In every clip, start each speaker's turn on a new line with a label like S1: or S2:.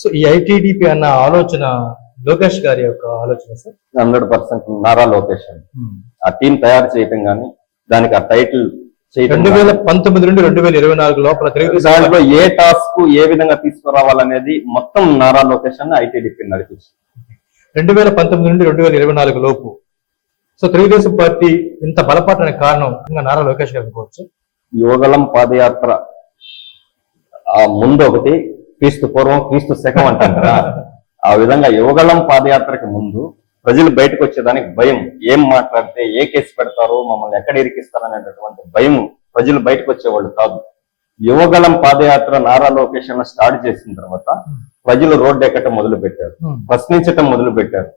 S1: So ఈ ITDP అన్న ఆలోచన లోకేష్ గారి యొక్క ఆలోచన sir?
S2: Hundred percent Nara Lokesh అండి. ఆ టీం తయారు చేయటం గానీ దానికి ఆ టైటిల్
S1: రెండు వేల పంతొమ్మిది నుండి రెండు వేల ఇరవై నాలుగు లోపల
S2: దాంట్లో ఏ టాస్క్ ఏ విధంగా తీసుకురావాలనేది మొత్తం నారా లోకేష్ అని ఐటీడీపీ నడిపించింది.
S1: రెండు వేల పంతొమ్మిది నుండి రెండు వేల ఇరవై నాలుగు లోపు. సో తెలుగుదేశం పార్టీ ఇంత బలపడడానికి కారణం ఇంకా నారా లోకేష్ గారు అనుకోవచ్చు.
S2: యువగలం పాదయాత్ర ఆ ముందు ఒకటి క్రీస్తు పూర్వం క్రీస్తు శకం అంటాం కదా ఆ విధంగా యువగలం పాదయాత్రకి ముందు ప్రజలు బయటకు వచ్చేదానికి భయం. ఏం మాట్లాడితే ఏ కేసు పెడతారో మమ్మల్ని ఎక్కడ ఇరికిస్తారు అనేటటువంటి భయం ప్రజలు బయటకు వచ్చేవాళ్ళు కాదు. యువగలం పాదయాత్ర నారా లోకేష్ అన్న స్టార్ట్ చేసిన తర్వాత ప్రజలు రోడ్డు ఎక్కటం మొదలు పెట్టారు ప్రశ్నించటం మొదలు పెట్టారు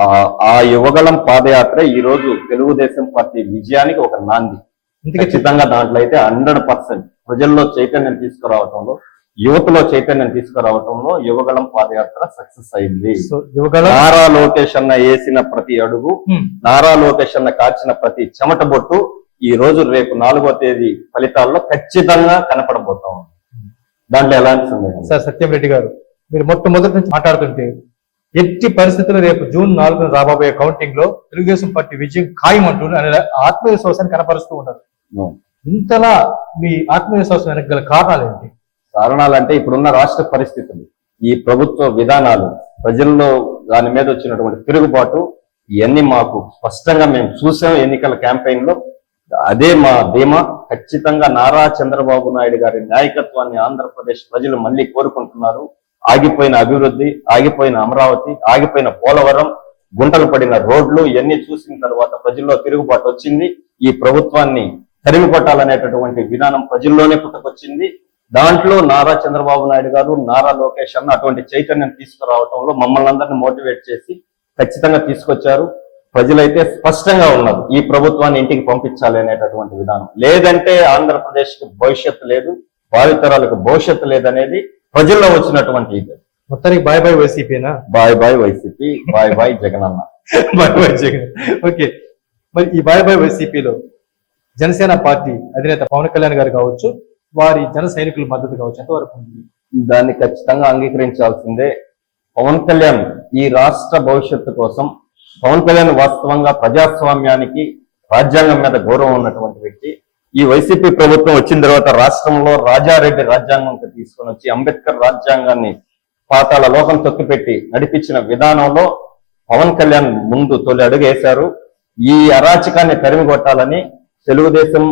S2: ఆ ఆ యువగలం పాదయాత్ర ఈ రోజు తెలుగుదేశం పార్టీ విజయానికి ఒక నాంది. ఖచ్చితంగా దాంట్లో అయితే హండ్రెడ్ పర్సెంట్ ప్రజల్లో చైతన్యం తీసుకురావటంలో యువతలో చైతన్యం తీసుకురావటంలో యువగలం పాదయాత్ర సక్సెస్ అయింది. నారా లోకేష్ అన్న వేసిన ప్రతి అడుగు నారా లోకేష్ అన్న కాచిన ప్రతి చెమట బొట్టు ఈ రోజు రేపు నాలుగో తేదీ ఫలితాల్లో ఖచ్చితంగా కనపడబోతా ఉంది. దాంట్లో ఎలాంటి సందేహం.
S1: సార్ సత్యం రెడ్డి గారు మీరు మొట్టమొదటి నుంచి మాట్లాడుతుంటే ఎట్టి పరిస్థితుల్లో రేపు జూన్ నాలుగున రాబోయే కౌంటింగ్లో తెలుగుదేశం పార్టీ విజయం ఖాయం అంటూ అనే ఆత్మవిశ్వాసాన్ని కనపరుస్తూ ఉన్నారు. ఇంతలా మీ ఆత్మవిశ్వాసం వెనక గల కారణాలు ఏంటి?
S2: కారణాలంటే ఇప్పుడున్న రాష్ట్ర పరిస్థితులు ఈ ప్రభుత్వ విధానాలు ప్రజల్లో దాని మీద వచ్చినటువంటి తిరుగుబాటు ఇవన్నీ మాకు స్పష్టంగా మేము చూసాం ఎన్నికల క్యాంపెయిన్లో అదే మా ధీమా. ఖచ్చితంగా నారా చంద్రబాబు నాయుడు గారి నాయకత్వాన్ని ఆంధ్రప్రదేశ్ ప్రజలు మళ్ళీ కోరుకుంటున్నారు. ఆగిపోయిన అభివృద్ధి ఆగిపోయిన అమరావతి ఆగిపోయిన పోలవరం గుంటలు పడిన రోడ్లు ఇవన్నీ చూసిన తర్వాత ప్రజల్లో తిరుగుబాటు వచ్చింది. ఈ ప్రభుత్వాన్ని తరిమి కొట్టాలనేటటువంటి విధానం ప్రజల్లోనే పుట్టుకొచ్చింది. దాంట్లో నారా చంద్రబాబు నాయుడు గారు నారా లోకేష్ అన్న అటువంటి చైతన్యం తీసుకురావడంలో మమ్మల్ని అందరిని మోటివేట్ చేసి ఖచ్చితంగా తీసుకొచ్చారు. ప్రజలైతే స్పష్టంగా ఉన్నారు ఈ ప్రభుత్వాన్ని ఇంటికి పంపించాలి అనేటటువంటి విధానం. లేదంటే ఆంధ్రప్రదేశ్కి భవిష్యత్తు లేదు భావితరాలకు భవిష్యత్తు లేదనేది ప్రజల్లో వచ్చినటువంటి ఇది.
S1: మొత్తానికి bye bye వైసీపీనా
S2: bye bye YCP bye bye Jagan అన్న
S1: బాయ్ బాయ్ జగన్. ఓకే మరి ఈ బాయ్ బాయ్ వైసీపీలో జనసేన పార్టీ అధినేత పవన్ కళ్యాణ్ గారు కావచ్చు వారి జన సైనికుల మద్దతు కావచ్చు ఎంతవరకు
S2: దాన్ని ఖచ్చితంగా అంగీకరించాల్సిందే. పవన్ కళ్యాణ్ ఈ రాష్ట్ర భవిష్యత్తు కోసం పవన్ కళ్యాణ్ వాస్తవంగా ప్రజాస్వామ్యానికి రాజ్యాంగం మీద గౌరవం ఉన్నటువంటి వ్యక్తి. ఈ వైసీపీ ప్రభుత్వం వచ్చిన తర్వాత రాష్ట్రంలో రాజారెడ్డి రాజ్యాంగం తీసుకొని వచ్చి అంబేద్కర్ రాజ్యాంగాన్ని పాతాల లోకం తొక్కిపెట్టి నడిపించిన విధానంలో పవన్ కళ్యాణ్ ముందు తొలి అడుగేశారు ఈ అరాచకాన్ని తరిమి కొట్టాలని తెలుగుదేశం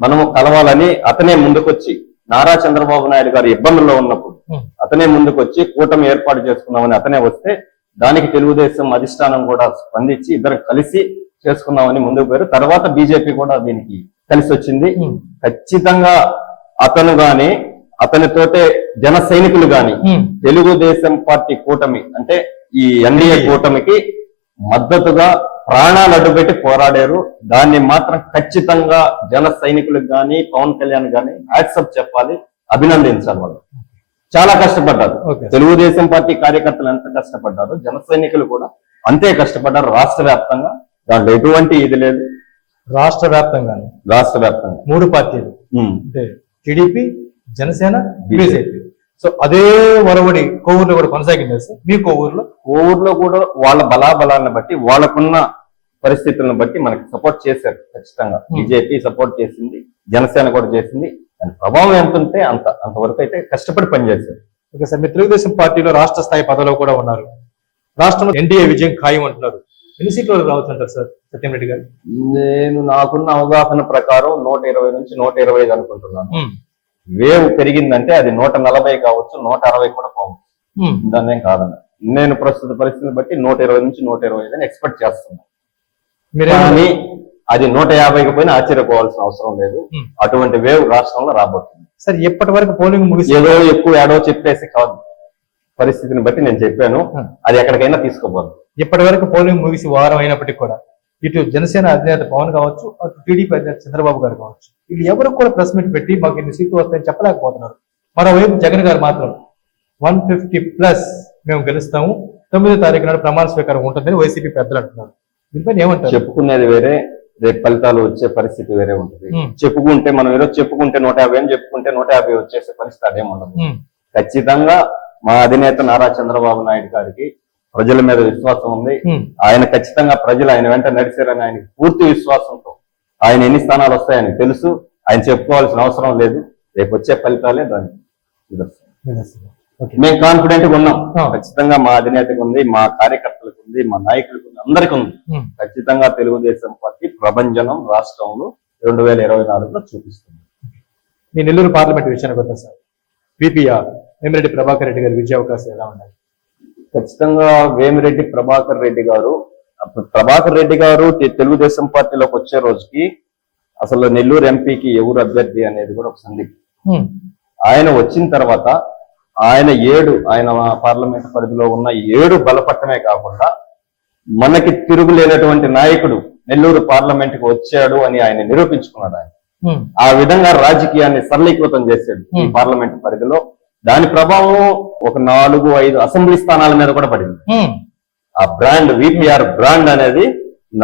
S2: మనము కలవాలని అతనే ముందుకొచ్చి నారా చంద్రబాబు నాయుడు గారు ఇబ్బందుల్లో ఉన్నప్పుడు. అతనే ముందుకొచ్చి కూటమి ఏర్పాటు చేసుకుందామని అతనే వస్తే దానికి తెలుగుదేశం అధిష్టానం కూడా స్పందించి ఇద్దరు కలిసి చేసుకుందామని ముందుకు పోయారు. తర్వాత బీజేపీ కూడా దీనికి కలిసి వచ్చింది. ఖచ్చితంగా అతను గాని అతనితోటే జన సైనికులు గాని తెలుగుదేశం పార్టీ కూటమి అంటే ఈ ఎన్డీఏ. కూటమికి మద్దతుగా ప్రాణాలు అడ్డుపెట్టి పోరాడారు. దాన్ని మాత్రం ఖచ్చితంగా జన సైనికులకు గాని పవన్ కళ్యాణ్ గాని యాక్సెప్ట్ చెప్పాలి అభినందించాలి వాళ్ళు. చాలా కష్టపడ్డారు. తెలుగుదేశం పార్టీ కార్యకర్తలు ఎంత కష్టపడ్డారు జన సైనికులు కూడా అంతే కష్టపడ్డారు రాష్ట్ర వ్యాప్తంగా. దాంట్లో ఎటువంటి ఇది లేదు.
S1: రాష్ట్ర వ్యాప్తంగానే.
S2: రాష్ట్ర వ్యాప్తంగా.
S1: మూడు పార్టీలు. టీడీపీ జనసేన. బీజేపీ. సో అదే వరవడి కోవూరులో కూడా కొనసాగింది సార్. మీ కోవూరులో
S2: ఊర్లో కూడా వాళ్ళ బలాబలాన్ని బట్టి వాళ్ళకున్న పరిస్థితులను బట్టి మనకి సపోర్ట్ చేశారు ఖచ్చితంగా. బీజేపీ సపోర్ట్ చేసింది జనసేన కూడా చేసింది. దాని ప్రభావం ఎంత ఉంటే అంత అంతవరకు అయితే కష్టపడి పనిచేశారు.
S1: ఓకే సార్ మీరు తెలుగుదేశం పార్టీలో రాష్ట్ర స్థాయి పదవిలో కూడా ఉన్నారు. రాష్ట్రంలో ఎన్డీఏ విజయం ఖాయం అంటున్నారు. ఎన్ని సీట్ల అంటారు సార్ సత్యం రెడ్డి గారు?
S2: నేను నాకున్న అవగాహన ప్రకారం నూట ఇరవై నుంచి నూట ఇరవై ఐదు అనుకుంటున్నాను. వేవ్ పెరిగిందంటే అది నూట నలభై కావచ్చు నూట అరవై కూడా పోవచ్చు. దాన్ని కాదండి నేను ప్రస్తుత పరిస్థితిని బట్టి నూట ఇరవై నుంచి నూట ఇరవై ఐదు అని ఎక్స్పెక్ట్ చేస్తున్నాను. కానీ అది నూట యాభైకి పోయినా ఆశ్చర్యపోవాల్సిన అవసరం లేదు. అటువంటి వేవ్ రాష్ట్రంలో రాబోతుంది.
S1: సార్ ఎప్పటి వరకు పోలింగ్ ముగిసి
S2: ఏదో ఎక్కువ ఏడో చెప్పేసి కాదు. పరిస్థితిని బట్టి నేను చెప్పాను. అది ఎక్కడికైనా తీసుకోబోదు
S1: ఇప్పటి వరకు పోలింగ్ ముగిసి వారం అయినప్పటికీ కూడా ఇటు జనసేన అధినేత పవన్ కావచ్చు అటు టీడీపీ అధినేత చంద్రబాబు గారు కావచ్చు. వీళ్ళు ఎవరు కూడా ప్రెస్ మీట్ పెట్టి మాకు ఇన్ని సీట్లు వస్తాయని చెప్పలేకపోతున్నారు. మరోవైపు జగన్ గారు మాత్రం వన్ ఫిఫ్టీ ప్లస్ మేము గెలుస్తాము. తొమ్మిదో తారీఖు నాడు ప్రమాణ స్వీకారం ఉంటుందని వైసీపీ పెద్దలు అంటున్నారు. దీనిపైన ఏమంటారు?
S2: చెప్పుకునేది వేరే రేపు ఫలితాలు వచ్చే పరిస్థితి వేరే ఉంటుంది. చెప్పుకుంటే మనం ఈరోజు చెప్పుకుంటే నూట యాభై అని చెప్పుకుంటే నూట యాభై వచ్చేసే పరిస్థితి అదేం ఉండదు.
S1: ఉమ్,
S2: ఖచ్చితంగా మా అధినేత నారా చంద్రబాబు నాయుడు గారికి ప్రజల మీద విశ్వాసం ఉంది. ఆయన ఖచ్చితంగా ప్రజలు ఆయన వెంట నడిచారని ఆయనకి పూర్తి విశ్వాసంతో ఆయన ఎన్ని స్థానాలు వస్తాయని తెలుసు. ఆయన చెప్పుకోవాల్సిన అవసరం లేదు. రేపు వచ్చే ఫలితాలే.
S1: ఓకే.
S2: మేము కాన్ఫిడెంట్గా ఉన్నాం. ఖచ్చితంగా మా అధినేతకు ఉంది మా కార్యకర్తలకు ఉంది మా నాయకులకు ఉంది అందరికీ ఉంది. ఖచ్చితంగా తెలుగుదేశం పార్టీ ప్రభంజనం రాష్ట్రంలో రెండు వేల ఇరవై నాలుగులో చూపిస్తుంది.
S1: ఈ నెల్లూరు పార్లమెంట్ విషయానికి వద్దాం సార్. బీపీఆర్ వేమిరెడ్డి ప్రభాకర్ రెడ్డి గారి విజయ అవకాశం ఎలా ఉన్నాయి?
S2: ఖచ్చితంగా వేమిరెడ్డి ప్రభాకర్ రెడ్డి గారు ప్రభాకర్ రెడ్డి గారు తెలుగుదేశం పార్టీలోకి వచ్చే రోజుకి అసలు నెల్లూరు ఎంపీకి ఎవరు అభ్యర్థి అనేది కూడా ఒక సందిగ్ధం.
S1: ఉమ్,
S2: ఆయన వచ్చిన తర్వాత ఆయన ఏడు ఆయన పార్లమెంట్ పరిధిలో ఉన్న ఏడు బలపట్టమే కాకుండా మనకి తిరుగులేనటువంటి నాయకుడు నెల్లూరు పార్లమెంట్కి వచ్చాడు అని ఆయన నిరూపించుకున్నాడు ఆయన. ఆ విధంగా రాజకీయాన్ని సరళీకృతం చేశాడు ఈ. పార్లమెంట్ పరిధిలో. దాని ప్రభావం ఒక నాలుగు ఐదు అసెంబ్లీ స్థానాల మీద కూడా పడింది. ఆ బ్రాండ్ విపిఆర్ బ్రాండ్ అనేది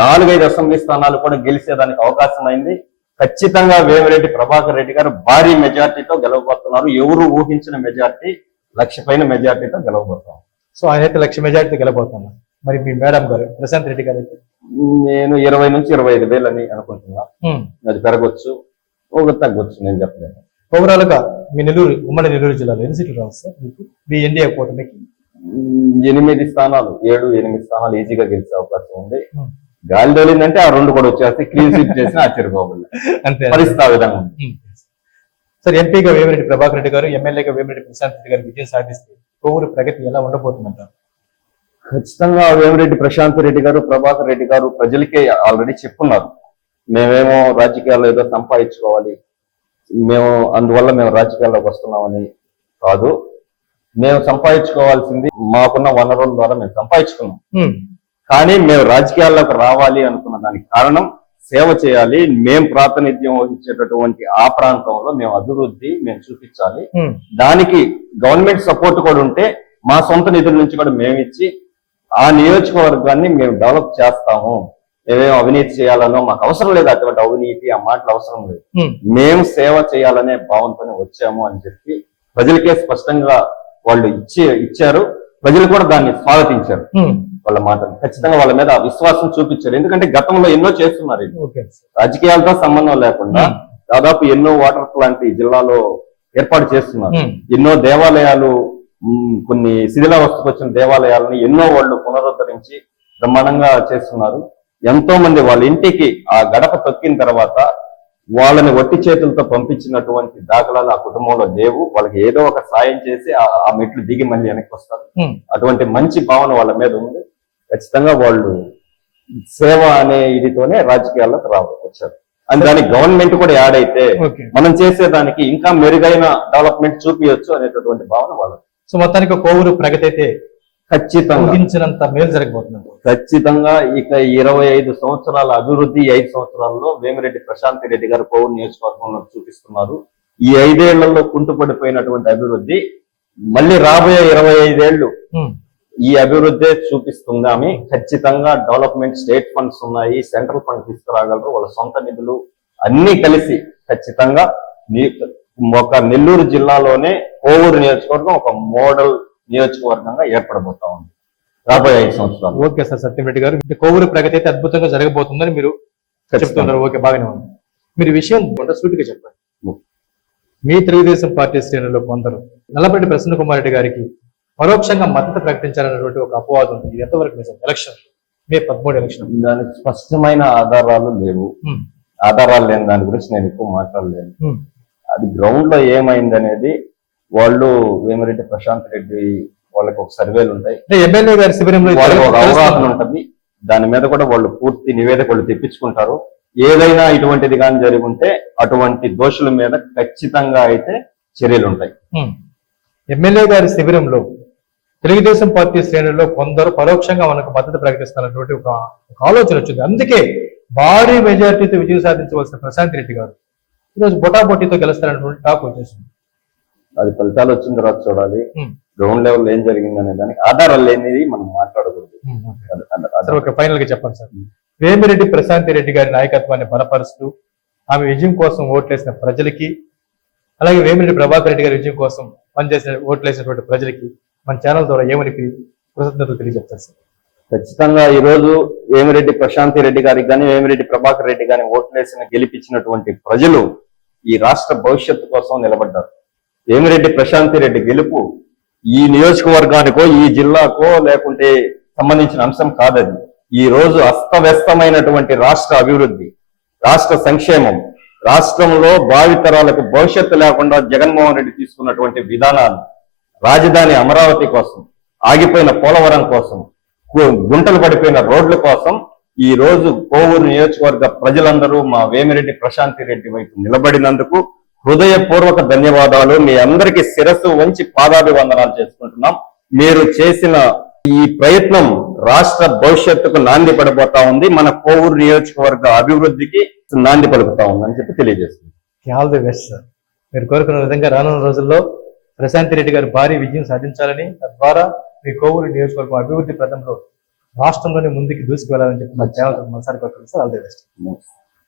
S2: నాలుగైదు అసెంబ్లీ స్థానాలు కూడా గెలిచేదానికి అవకాశం అయింది ఖచ్చితంగా వేమిరెడ్డి ప్రభాకర్ రెడ్డి గారు భారీ మెజార్టీతో గెలవబోతున్నారు. ఎవరు ఊహించిన మెజార్టీ లక్ష పైన మెజార్టీతో గెలవబోతున్నారు
S1: సో ఆయన అయితే లక్ష మెజార్టీ గెలబోతున్నారు మరి మీ మేడం గారు ప్రశాంత్ రెడ్డి గారు అయితే?
S2: నేను ఇరవై నుంచి ఇరవై ఐదు వేలు అని అనుకుంటున్నా అది పెరగొచ్చు ఒక తగ్గొచ్చు నేను చెప్పలేను.
S1: ఓవరాల్గా మీ నెల్లూరు ఉమ్మడి నెల్లూరు జిల్లాలో ఎన్ని సీట్లు రావు సార్ మీకు? మీ ఎన్డీఏ కూటమికి?
S2: ఎనిమిది స్థానాలు ఏడు ఎనిమిది స్థానాలు ఈజీగా గెలిచే అవకాశం ఉంది. గాలి తోలిందంటే ఆ రెండు కూడా వచ్చేస్తే క్లీన్ స్వీప్ చేసిన ఆశ్చర్యపోవాలి
S1: అంతే
S2: పరిస్థితి ఆ విధంగా.
S1: సార్ ఎంపీగా వేమిరెడ్డి ప్రభాకర్ రెడ్డి గారు ఎమ్మెల్యేగా వేమిరెడ్డి ప్రశాంత్ రెడ్డి గారు విజయం సాధిస్తే కోవూరు ప్రగతి ఎలా ఉండబోతుందంటారు?
S2: ఖచ్చితంగా వేమిరెడ్డి ప్రశాంత్ రెడ్డి గారు ప్రభాకర్ రెడ్డి గారు ప్రజలకే ఆల్రెడీ చెప్పున్నారు. మేమేమో రాజకీయాల్లో ఏదో సంపాదించుకోవాలి మేము అందువల్ల మేము రాజకీయాల్లోకి వస్తున్నామని కాదు. మేము సంపాదించుకోవాల్సింది మాకున్న వనరుల ద్వారా మేము సంపాదించుకున్నాం. కానీ మేము రాజకీయాల్లోకి రావాలి అనుకున్న దానికి కారణం సేవ చేయాలి మేము ప్రాతినిధ్యం వహించేటటువంటి ఆ ప్రాంతంలో మేము అభివృద్ధి మేము చూపించాలి. దానికి గవర్నమెంట్ సపోర్ట్ కూడా ఉంటే మా సొంత నిధుల నుంచి కూడా మేము ఇచ్చి ఆ నియోజకవర్గాన్ని మేము డెవలప్ చేస్తాము. మేమేం అవినీతి చేయాలనో మాకు అవసరం లేదు. అటువంటి అవినీతి ఆ మాటలు అవసరం లేదు. మేము సేవ చేయాలనే భావంతోనే వచ్చాము అని చెప్పి ప్రజలకే స్పష్టంగా వాళ్ళు ఇచ్చి ఇచ్చారు. ప్రజలు కూడా దాన్ని స్వాగతించారు. వాళ్ళ మాటలు ఖచ్చితంగా వాళ్ళ మీద విశ్వాసం చూపించారు. ఎందుకంటే గతంలో ఎన్నో చేస్తున్నారు రాజకీయాలతో సంబంధం లేకుండా దాదాపు ఎన్నో వాటర్ ప్లాంట్ ఈ జిల్లాలో ఏర్పాటు చేస్తున్నారు. ఎన్నో దేవాలయాలు కొన్ని శిథిలావస్థకు వచ్చిన దేవాలయాలను ఎన్నో వాళ్ళు పునరుద్ధరించి బ్రహ్మాండంగా చేస్తున్నారు. ఎంతో మంది వాళ్ళ ఇంటికి ఆ గడప తొక్కిన తర్వాత వాళ్ళని వట్టి చేతులతో పంపించినటువంటి దాఖలాలు ఆ కుటుంబంలో లేవు. వాళ్ళకి ఏదో ఒక సాయం చేసి ఆ మెట్లు దిగి మళ్ళీ వెనక్కి వస్తారు. అటువంటి మంచి భావన వాళ్ళ మీద ఉంది. ఖచ్చితంగా వాళ్ళు సేవ అనే ఇదితోనే రాజకీయాల్లోకి రావ వచ్చారు. అని దానికి గవర్నమెంట్ కూడా యాడ్ అయితే మనం చేసేదానికి ఇంకా మెరుగైన డెవలప్మెంట్ చూపించచ్చు అనేటటువంటి భావన వాళ్ళు
S1: సో మొత్తానికి కోవూరు ప్రగతి అయితే
S2: ఖచ్చితంగా.
S1: ఊహించినంత మేలు జరగబోతుంది.
S2: ఖచ్చితంగా ఇక ఇరవై ఐదు సంవత్సరాల అభివృద్ధి ఐదు సంవత్సరాల్లో వేమిరెడ్డి ప్రశాంత్ రెడ్డి గారు కోవూరు నియోజకవర్గంలో చూపిస్తున్నారు. ఈ ఐదేళ్ళలో కుంటుపడిపోయినటువంటి అభివృద్ధి మళ్ళీ రాబోయే ఇరవై
S1: ఐదేళ్ళు
S2: ఈ అభివృద్ధి చూపిస్తుంది ఆమె ఖచ్చితంగా డెవలప్మెంట్ స్టేట్ ఫండ్స్ ఉన్నాయి సెంట్రల్ ఫండ్ తీసుకురాగలరు. వాళ్ళ సొంత నిధులు అన్ని కలిసి ఖచ్చితంగా ఒక నెల్లూరు జిల్లాలోనే కోవూరు నియోజకవర్గం ఒక మోడల్ నియోజకవర్గంగా ఏర్పడబోతా ఉంది. రాబోయే ఐదు సంవత్సరాలు.
S1: ఓకే సార్ సత్యం రెడ్డి గారు. కోవూరు ప్రగతి అయితే అద్భుతంగా జరగబోతుందని మీరు చెప్తున్నారు. ఓకే బాగానే ఉంది. మీరు విషయం కొంత సూటిగా చెప్పండి. మీ తెలుగుదేశం పార్టీ శ్రేణుల్లో కొందరు నల్లపరెడ్డి ప్రసన్న కుమార్ రెడ్డి గారికి పరోక్షంగా మద్దతు ప్రకటించాలన్నటువంటి ఒక అపవాదం ఉంది. ఇది ఎంతవరకు నిజం? ఎలక్షన్. మే పదమూడు ఎలక్షన్.
S2: దానికి స్పష్టమైన ఆధారాలు లేవు. ఆధారాలు లేని దాని గురించి నేను ఎక్కువ మాట్లాడలేను అది గ్రౌండ్లో ఏమైంది అనేది వాళ్ళు వేమిరెడ్డి ప్రశాంత్ రెడ్డి వాళ్ళకి ఒక సర్వేలు ఉంటాయి.
S1: అంటే ఎమ్మెల్యే గారి శిబిరంలో
S2: వాళ్ళకి ఒక. అవగాహన ఉంటది. దాని మీద కూడా వాళ్ళు పూర్తి నివేదిక వాళ్ళు తెప్పించుకుంటారు. ఏదైనా ఇటువంటిది కానీ జరిగి ఉంటే అటువంటి దోషుల మీద ఖచ్చితంగా అయితే చర్యలు ఉంటాయి.
S1: ఎమ్మెల్యే గారి శిబిరంలో తెలుగుదేశం పార్టీ శ్రేణుల్లో కొందరు పరోక్షంగా మనకు మద్దతు ప్రకటిస్తున్నటువంటి ఒక ఒక ఆలోచన వచ్చింది. అందుకే భారీ మెజారిటీతో విజయం సాధించవలసిన ప్రశాంత్ రెడ్డి గారు ఈరోజు బొటాబొట్టితో గెలుస్తారన్నటువంటి టాక్ వచ్చేసింది.
S2: అది ఫలితాలు వచ్చిన తర్వాత చూడాలి. గ్రౌండ్ లెవెల్ ఏం జరిగింది అనే దానికి ఆధారాలు లేనిది మనం మాట్లాడకూడదు.
S1: ఓకే. సార్ ఓకే ఫైనల్గా చెప్పండి సార్. వేమిరెడ్డి ప్రశాంతి రెడ్డి గారి నాయకత్వాన్ని బలపరుస్తూ ఆమె విజయం కోసం ఓట్లేసిన ప్రజలకి అలాగే వేమిరెడ్డి ప్రభాకర్ రెడ్డి గారి విజయం కోసం పనిచేసిన ఓట్లేసినటువంటి ప్రజలకి మన ఛానల్ ద్వారా ఏమని కృతజ్ఞతలు తెలియజెప్తారు సార్.
S2: ఖచ్చితంగా ఈ రోజు వేమిరెడ్డి ప్రశాంతి రెడ్డి గారికి కానీ వేమిరెడ్డి ప్రభాకర్ రెడ్డి గాని ఓట్లేసిన గెలిపించినటువంటి ప్రజలు ఈ రాష్ట్ర భవిష్యత్తు కోసం నిలబడ్డారు. వేమిరెడ్డి ప్రశాంతి రెడ్డి గెలుపు ఈ నియోజకవర్గానికో ఈ జిల్లాకో లేకుంటే సంబంధించిన అంశం కాదది. ఈ రోజు అస్తవ్యస్తమైనటువంటి రాష్ట్ర అభివృద్ధి రాష్ట్ర సంక్షేమం రాష్ట్రంలో భావితరాలకు భవిష్యత్తు లేకుండా జగన్మోహన్ రెడ్డి తీసుకున్నటువంటి విధానాలు రాజధాని అమరావతి కోసం ఆగిపోయిన పోలవరం కోసం గు- గుంటలు పడిపోయిన రోడ్ల కోసం ఈ రోజు కోవూరు నియోజకవర్గ ప్రజలందరూ మా వేమిరెడ్డి ప్రశాంతి రెడ్డి వైపు నిలబడినందుకు హృదయపూర్వక ధన్యవాదాలు. మీ అందరికీ శిరస్సు వంచి పాదాభివందనాలు చేసుకుంటున్నాం. మీరు చేసిన ఈ ప్రయత్నం రాష్ట్ర భవిష్యత్తుకు నాంది పడిపోతా ఉంది. మన కోవూరు నియోజకవర్గ అభివృద్ధికి నాంది పలుకుతా ఉంది అని చెప్పి తెలియజేస్తుంది
S1: ఆల్ ది బెస్ట్ సార్ మీరు కోరుకున్న విధంగా రానున్న రోజుల్లో ప్రశాంతి రెడ్డి గారు భారీ విజయం సాధించాలని తద్వారా మీ కోవూరు నియోజకవర్గం అభివృద్ధి ప్రదంలో రాష్ట్రంలోనే ముందుకు దూసుకు వెళ్ళాలని చెప్పి మా ఛానల్ మనసారి కోరుకుంటున్నాను సార్ ఆల్ ది బెస్ట్